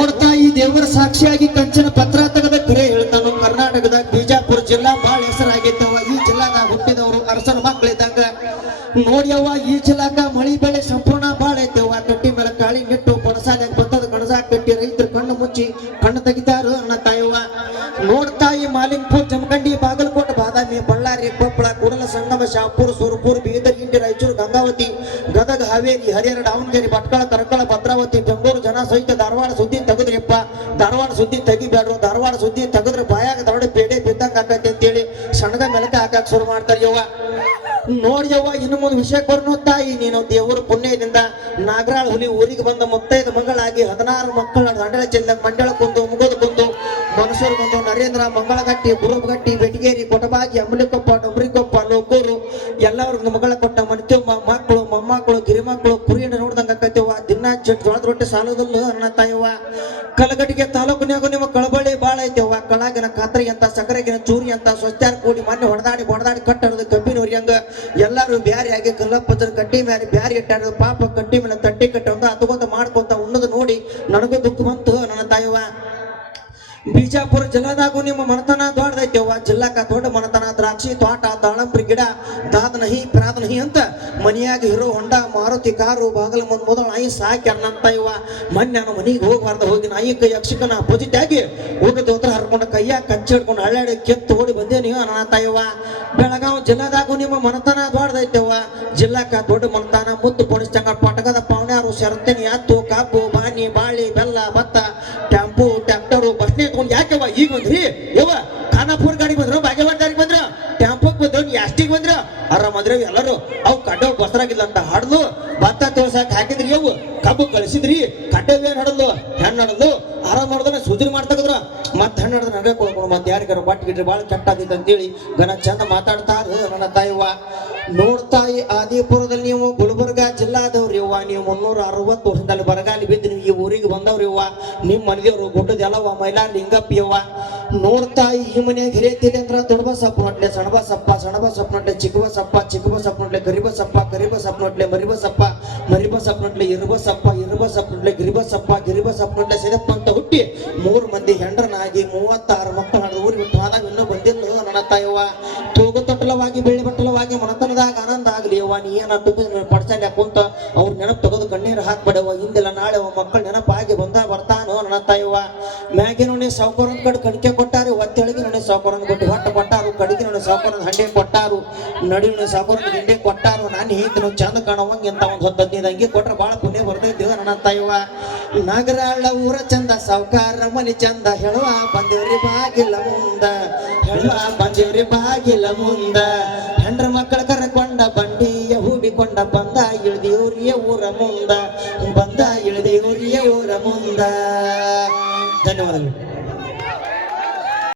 ನೋಡ್ತಾ ಈ ದೇವರ ಸಾಕ್ಷಿಯಾಗಿ ಕಂಚನ ಪತ್ರ ತೆಗೆದ ಕರೆ ಹೇಳ್ತಾನು. ಕರ್ನಾಟಕದ ಬಿಜಾಪುರ ಜಿಲ್ಲಾ ಬಹಳ ಹೆಸರಾಗಿದ್ದವ. ಈ ಜಿಲ್ಲಾದಾಗ ಹುಟ್ಟಿದವರು ಅರಸನ ಮಕ್ಕಳಿದ್ದಂಗ ನೋಡ್ಯವ್ವ ಈ ಜಿಲ್ಲಾಕ ಮಳಿ ಬೆಳೆ ಸಂಪೂರ್ಣ ಬಾಳ ಐತೆವ ಕಟ್ಟಿ ಮೇಲೆ ಕಾಳಿ ನಿಟ್ಟು ಕೊಡಸಾಗ ಬತ್ತದ ಕಣಸಾಗ ಕಟ್ಟಿ ರೈತರು ಕಣ್ಣು ಮುಚ್ಚಿ ಕಣ್ಣು ತೆಗಿತಾರು ಅನ್ನ ತಾಯವ್ವ. ನೋಡ್ತಾ ಈ ಮಾಲಿಂಗ್ಪುರ್, ಜಮಖಂಡಿ, ಬಾಗಲಕೋಟೆ, ಬಾದಾಮಿ, ಬಳ್ಳಾರಿ, ಕೊಪ್ಪಳ, ಕೂಡಲ, ಸಂಗಮ, ಶಾಪುರ್, ಸುರಪುರ, ಬೀದರ್, ಇಂಡಿ, ರಾಯಚೂರು, ಗಂಗಾವತಿ ಗದಗ ಹಾವೇರಿ ಹರಿಹರ ದಾವಣಗೆರೆ ಭಟ್ಕಳ ತರಕಳ ಭದ್ರಾವತಿ ಬೆಂಗಳೂರು ಜನ ಸಹಿತ ಧಾರವಾಡ ಸುದ್ದಿ ತೆಗೆದ್ರಿಪ್ಪ. ಧಾರವಾಡ ಸುದ್ದಿ ತೆಗಿಬೇಡ್ರು ಧಾರವಾಡ ಸುದ್ದಿ ತೆಗೆದ್ರೆ ಬಾಯಾಗ ದೊಡ್ಡ ಪೇಡೆ ಬಿದ್ದಂಗ ಆಕೈತಿ ಅಂತೇಳಿ ಸಣ್ಣದ ಮೆಲಕ ಹಾಕಕ್ ಶುರು ಮಾಡ್ತಾರೆ ಯವ್ವ. ನೋಡ್ಯವ್ವ ಇನ್ನು ಮುಂದೆ ವಿಷಯ ಬರ್ನು ತಾಯಿ, ನೀನು ದೇವರ ಪುಣ್ಯದಿಂದ ನಾಗರಾಳ ಹುಲಿ ಊರಿಗೆ ಬಂದ ಮುತ್ತೈದ ಮಗಳಾಗಿ ಹದಿನಾರು ಮಕ್ಕಳ ದಂಡಳ ಚೆಲ್ಲ ಮಂಡಳ ಕುಂದು, ಮುಗೋದು ಕುಂದು, ಮನುಷ್ಯರು ಬಂದು ನರೇಂದ್ರ ಮಂಗಳಗಟ್ಟಿ, ಬುರುಬಗಟ್ಟಿ, ಬೆಟಗೇರಿ, ಕೊಟಬಾಗಿ ಅಮಲಿಕೊಪ್ಪ ಡೊಂಬ್ರಿಕೊಪ್ಪ, ಲೋಕೂರು, ಎಲ್ಲರಿಗೂ ಮಗಳ ಕೊಟ್ಟ ಮಣಿತುಂಬ ಮಕ್ಕಳು ಮೊಮ್ಮಕ್ಕಳು, ಗಿರಿಮಕ್ಕಳು, ಕುರಿಯನ್ನು ನೋಡ್ದಂಗ ಆಕೈತಿವ ದಿನ ಚಟ್ ಜೋಳದ ರೊಟ್ಟಿ ಸಾಲದಲ್ಲ ಅನ್ನ ತಾಯವ್ವ ಕಲಗಟ್ಟಿಗೆ ತಾಲೂಕಿನ್ಯಾಗ ನಿಮ್ಮ ಕಳಬಳ್ಳಿ ಬಾಳ ಐತೆವ್ವ ಕಳಾಗಿನ ಕಾತ್ರಿ ಅಂತ ಸಕ್ಕರೆಗಿನ ಚೂರಿ ಅಂತ ಸ್ವಚ್ಛಾರ ಕೂಡಿ ಮೊನ್ನೆ ಹೊಡೆದಾಡಿ ಹೊಡೆದಾಡಿ ಕಟ್ಟಡದ ಕಬ್ಬಿನ ಹೊರಿಯಂಗ ಎಲ್ಲರೂ ಬ್ಯಾರಿ ಆಗಿ ಕಲ್ಲಪ್ಪದ ಕಟ್ಟಿ ಮೇಲೆ ಬ್ಯಾರಿ ಇಟ್ಟಾರ. ಪಾಪ ಕಟ್ಟಿ ಮೇಲೆ ತಟ್ಟಿ ಕಟ್ಟಿ ಒಂದು ಹತ್ಕೊಂತ ಮಾಡ್ಕೊಂತ ಉಣ್ಣದು ನೋಡಿ ನನಗೂ ದುಃಖ ಬಂತು ನನ್ನ ತಾಯವ್ವ ಬಿಜಾಪುರ ಜಿಲ್ಲಾದಾಗೂ ನಿಮ್ಮ ಮನತನ ದೊಡ್ಡದೈತೆವ್ವ ಜಿಲ್ಲಾಕ ದೊಡ್ಡ ಮನತನ, ದ್ರಾಕ್ಷಿ, ತೋಟ, ದಾಳಂಬ್ರಿ ಗಿಡ ದಾದ ನಹಿ ಪ್ರಾದ ನಹಿ ಅಂತ ಮನಿಯಾಗ ಇರೋ ಹೊಂಡ ಮಾರುತಿ ಕಾರು ಬಾಗಲ ಮುಂದ್ ಮೊದಲು ನಾಯಿ ಸಾಕ್ಯಾರ ನನ್ನ ಇವ. ಮೊನ್ನೆ ನಾನು ಮನಿಗೆ ಹೋಗ್ಬಾರ್ದ, ಹೋಗಿ ನಾಯಿ ಕೈ ಯಕ್ಷಕನ ಅಪೋಸಿಟ್ ಆಗಿ ಊಟ ತೋತ್ರ ಹರ್ಕೊಂಡು ಕೈಯಾಗ ಕಚ್ಚಿ ಹಿಡ್ಕೊಂಡು ಹಳ್ಳಾಡಿ ಕೆತ್ತು ಓಡಿ ಬಂದೆ ನೀವು ನನ್ನ ಇವ ಬೆಳಗಾವ್ ಜಿಲ್ಲಾದಾಗೂ ನಿಮ್ಮ ಮನತನ ದೊಡ್ಡದೈತೆವ್ವ ಜಿಲ್ಲಾಕ ದೊಡ್ಡ ಮನತನ, ಮುತ್ತು ಪೊಣಿಸ್ತಂಗ ಪಟಕದ ಪಾವಣ್ಯಾರು ಶರತ್ತಿನ ಎತ್ತು ಕಬ್ಬು ಟೆಂಪೋಕ್ ಬಂದ್ರ ಅರ ಮದ್ರ ಎಲ್ಲರೂ ಅವು ಕಡ್ಡವ್ ಬಸರಾಗಿಲ್ಲ ಅಂತ ಹಾಡ್ದು ಭತ್ತ ತೋರ್ಸಕ್ ಹಾಕಿದ್ರಿ ಅವು, ಕಬ್ಬು ಕಳಿಸಿದ್ರಿ ಕಡ್ಡವ್ ಏನ್ ಹಡದ್ಲು? ಹೆಣ್ಣು ಹಡದ್ಲು? ಆರಾಮ್ ನೋಡಿದ್ರೆ ಸುದ್ರಿ ಮಾಡ್ತಗದ್ರ ಮತ್ತೆ ಹೆಣ್ಣು ಹಡದ್ ನನಗೆ ಕೊಡ್ಕೊಂಡು ಮತ್ತೆ ಯಾರಿಗಾರ ಬಟ್ ಗಿಡ್ರಿ ಭಾಳ ಕೆಟ್ಟ ಆಗೈತೆ ಅಂತೇಳಿ ಗನ ಚಂದ ಮಾತಾಡ್ತಾರ ನನ್ನ ತಾಯಿವ್ವ ನೋಡ್ತಾಯಿ ಆದಿಪುರದಲ್ಲಿ ನೀವು, ಗುಲ್ಬರ್ಗ ಜಿಲ್ಲಾದವ್ರಿ ಅವ್ವ ನೀವು ಮುನ್ನೂರ ಅರವತ್ತು ವರ್ಷದಲ್ಲಿ ಬರಗಾಲಿ ಬಿದ್ದು ನೀವು ಈ ಊರಿಗೆ ಬಂದವ್ರಿ ಅವ್ವ ನಿಮ್ಮ ಮನೆಯವರು ಗುಡ್ಡದ ಎಲ್ಲವ ಮೈಲಾ ಲಿಂಗಪ್ಪಿ ನೋಡ್ತಾಯಿ ಈ ಮನೆಯಾಗ ಹಿರಿಯತ್ತಿದೆ ಅಂದ್ರ ದೊಡ್ಡ ಸಪ್ಪ ನೋಟ್ಲೆ ಸಣ್ಣ ಸಪ್ಪ ಸಣ್ಣ ಸಪ್ಪ ನೋಟ್ಲೆ ಚಿಕ್ಕಬ ಸಪ್ಪ ಚಿಕ್ಕಬ ಸಪ್ಪ ನೋಟ್ಲೆ ಗರಿಬ ಸಪ್ಪ ಗರಿಬ ಸಪ್ಪ ನೋಟ್ಲೆ ಮರಿಬ ಸಪ್ಪ ಮರಿಬ ಸಪ್ಪ ನೋಟ್ಲೆ ಇರುಬ ಸಪ್ಪ ಇರುಬ ಸಪ್ಪ ನೋಟ್ಲೆ ಗಿರಿಬ ಸಪ್ಪ ಗಿರಿಬ ನೋಟ್ಲೆ ಸಿದಪ್ಪ ಅಂತ ಹುಟ್ಟಿ ಮೂರು ಮಂದಿ ಹೆಂಡ್ರನಾಗಿ ಮೂವತ್ತಾರು ಮಕ್ಕಳು ಹಣದ ಊರಿಗೆ ಬಿಟ್ಟು ಹೋದಾಗ ಇನ್ನೂ ಬಂದಿಲ್ಲ ನನ್ನ ತಾಯವ್ವ. ತೂಗು ತೊಟ್ಟಲವಾಗಿ ಬೆಳ್ಳಿ ಬಟ್ಟಲವಾಗಿ ಮನತನದಾಗ ಆನಂದ ಆಗ್ಲಿ ಅವ್ವ ನೀ ಏನ ಪಡ್ಸಲ್ಲ ಕುಂತ ಅವ್ರ ನೆನಪು ತೆಗೆದು ಕಣ್ಣೀರು ಹಾಕ್ಬೇಡವ ಹಿಂದಿಲ್ಲ ನಾಳೆ ಮಕ್ಕಳು ನೆನಪಾಗಿ ಬಂದ ಬರ್ತಾನೋ ನನ್ನ ತಾಯವ್ವ. ಮ್ಯಾಗಿನ ನೋಡಿ ಸಾವುಕಾರನ ಕಡೆ ಕಡಿಕೆ ಕಡಿಗೆ ಹಂಡೆ ಕೊಟ್ಟಾರು. ನಡುವಿನ ಸಾಕೋರದ ಹಿಂಡೆ ಕೊಟ್ಟಾರು. ನಾನು ಹೇಳ್ತೀನಿ ಚಂದ ಕಾಣವಂಗ ಅಂತ ಒಂದು ಹೊತ್ತು ಅಂಗಿ ಕೊಟ್ರೆ ಭಾಳ ಪುಣ್ಯ ಬರ್ತೈತಿ ನನ್ನ ತಾಯವ್ವ ನಗರಾಳ ಊರ ಚಂದ, ಸಾವುಕಾರ ಮನಿ ಚಂದ, ಹೇಳುವ ಬಂದೇವ್ರಿ ಬಾಗಿಲ ಮುಂದ, ಹೇಳುವ ಬಂದೇವ್ರಿ ಬಾಗಿಲ ಮುಂದ. ಹೆಂಡ್ರ ಮಕ್ಕಳ ಕರಕೊಂಡ ಬಂಡಿಯ ಹೂಡಿಕೊಂಡ ಬಂದ ಇಳ್ದೇವ್ರಿಯ ಊರ ಮುಂದ, ಬಂದ ಇಳ್ದೇವ್ರಿಯ ಊರ ಮುಂದ. ಧನ್ಯವಾದಗಳು.